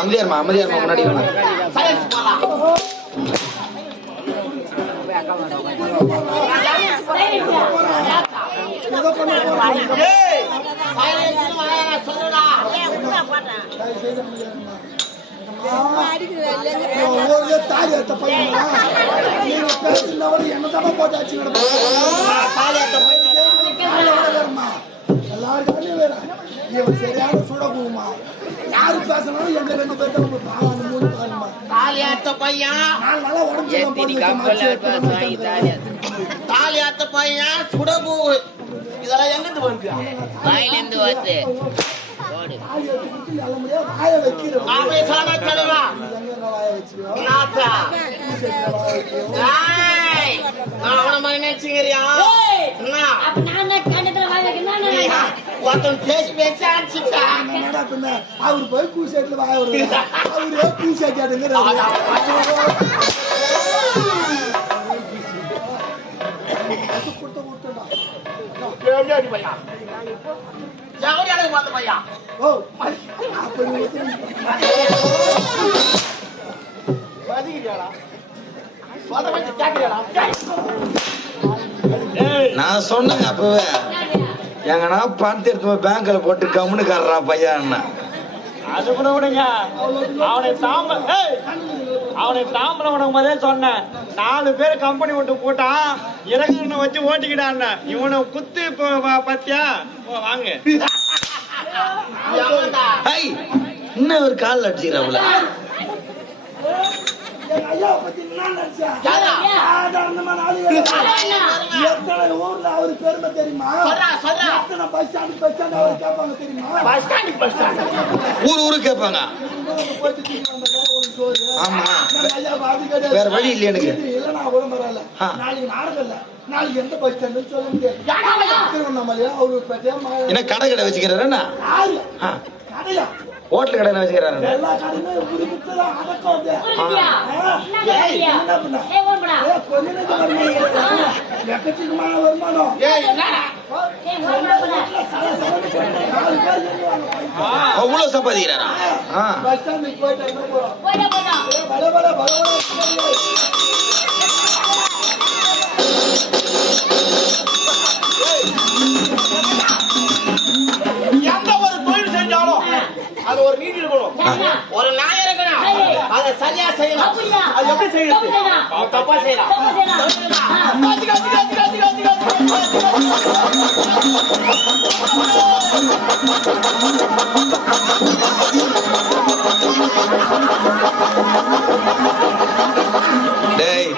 அமைதியாருமா அமைதியாருமா முன்னாடி வாங்க. தாலி நீங்க பேசுனவரு வேற இவன் சரியான யாரு எங்க ரெண்டு பேர்த்த மூணு பாருமா தாலி அத்த பையன் நான் நல்லா உடம்பு பையன் சுடபூ. இதெல்லாம் எங்கிட்டு வருது வாயிலிருந்து வருது சொன்ன தலைவா எங்க வாய வச்சிருக்கோம் நாத்தா நான் அவன மாதிரி நினைச்சுக்கிறியா? ஒருத்தன் பேசி பேசி அடிச்சுட்டா? என்னடா பின்ன? அவரு போய் கூ செட்ல வாய வருவாரு அவரே நான் சொன்னேங்க அப்பவே. எங்கன்னா பணத்தை எடுத்து போய் பேங்க்ல போட்டு கம்முனு காடுறா பையன் அது கூட விடுங்க. அவனை தாம்பரம் அவனை தாம்பரம் விடும் போதே சொன்னேன். நாலு பேர் கம்பெனி விட்டு போட்டான் இறங்கனை வச்சு ஓட்டிக்கிட்டான் இவனை குத்து பாத்தியா? வாங்க. இன்னும் ஒரு கால் அடிச்சுக்கிறாப்புல. இல்ல. எத்தனை ஊர்ல அவரு பெருமை தெரியுமா சொல்றா சொல்றா எத்தனை பஸ் ஸ்டாண்டு பஸ் ஸ்டாண்டு அவரு கேட்பாங்க தெரியுமா பஸ் ஸ்டாண்ட் பஸ் ஸ்டாண்ட் ஊர் ஊருக்கு கேட்பாங்க. ஆமா. வேற வழி இல்லையா எனக்கு? இது இல்ல, நான் கூட பரவாயில்ல. நாளைக்கு நாடகம் இல்ல. நாளைக்கு எந்த பஸ் ஸ்டாண்டுன்னு சொல்ல முடியாது. திருவண்ணாமலையா, அவரு என்ன கடை கடை? ஆ. கடையா? ஹோட்டல் கடை வச்சுக்கிறாரு எல்லா கடையுமே குறிப்பிட்டுதான் அடக்கம் வந்து. ஆ. ஏய், என்ன பண்ண? ஏய், கொஞ்ச நேரம் வருமானம். எக்கச்சக்கமான வருமானம். ஏய் என்னடா சல சலன்னு போயிட்டு நாலு பேர் சொல்லுவாங்க. அவ்வளவு சம்பாதிக்கிறாரா ஆ பஸ் ஸ்டாண்டுக்கு போயிட்டு என்ன போறோம்? ஏய், பல பல பல பல ஒரு இருக்கணும் அதை சரியா செய்யணும் அது எப்படி செய்யறது? தப்பா காத்து. டேய்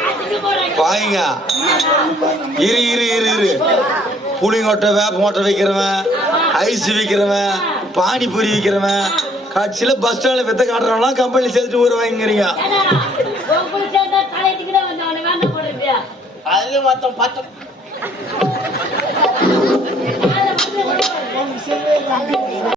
பாய்ங்க இரு இரு இரு இரு. புளிங்கொட்டை வேப்ப மூட்டை விற்கிறவன் ஐஸ் விற்கிறவன் பானிபூரி விற்கிறவன் கட்சியில் பஸ் ஸ்டாண்டில் வித்த காட்டுறவங்களாம் கம்பெனி சேர்த்துட்டு ஊர் வாங்கிக்கிறீங்க. அது மொத்தம் பத்து.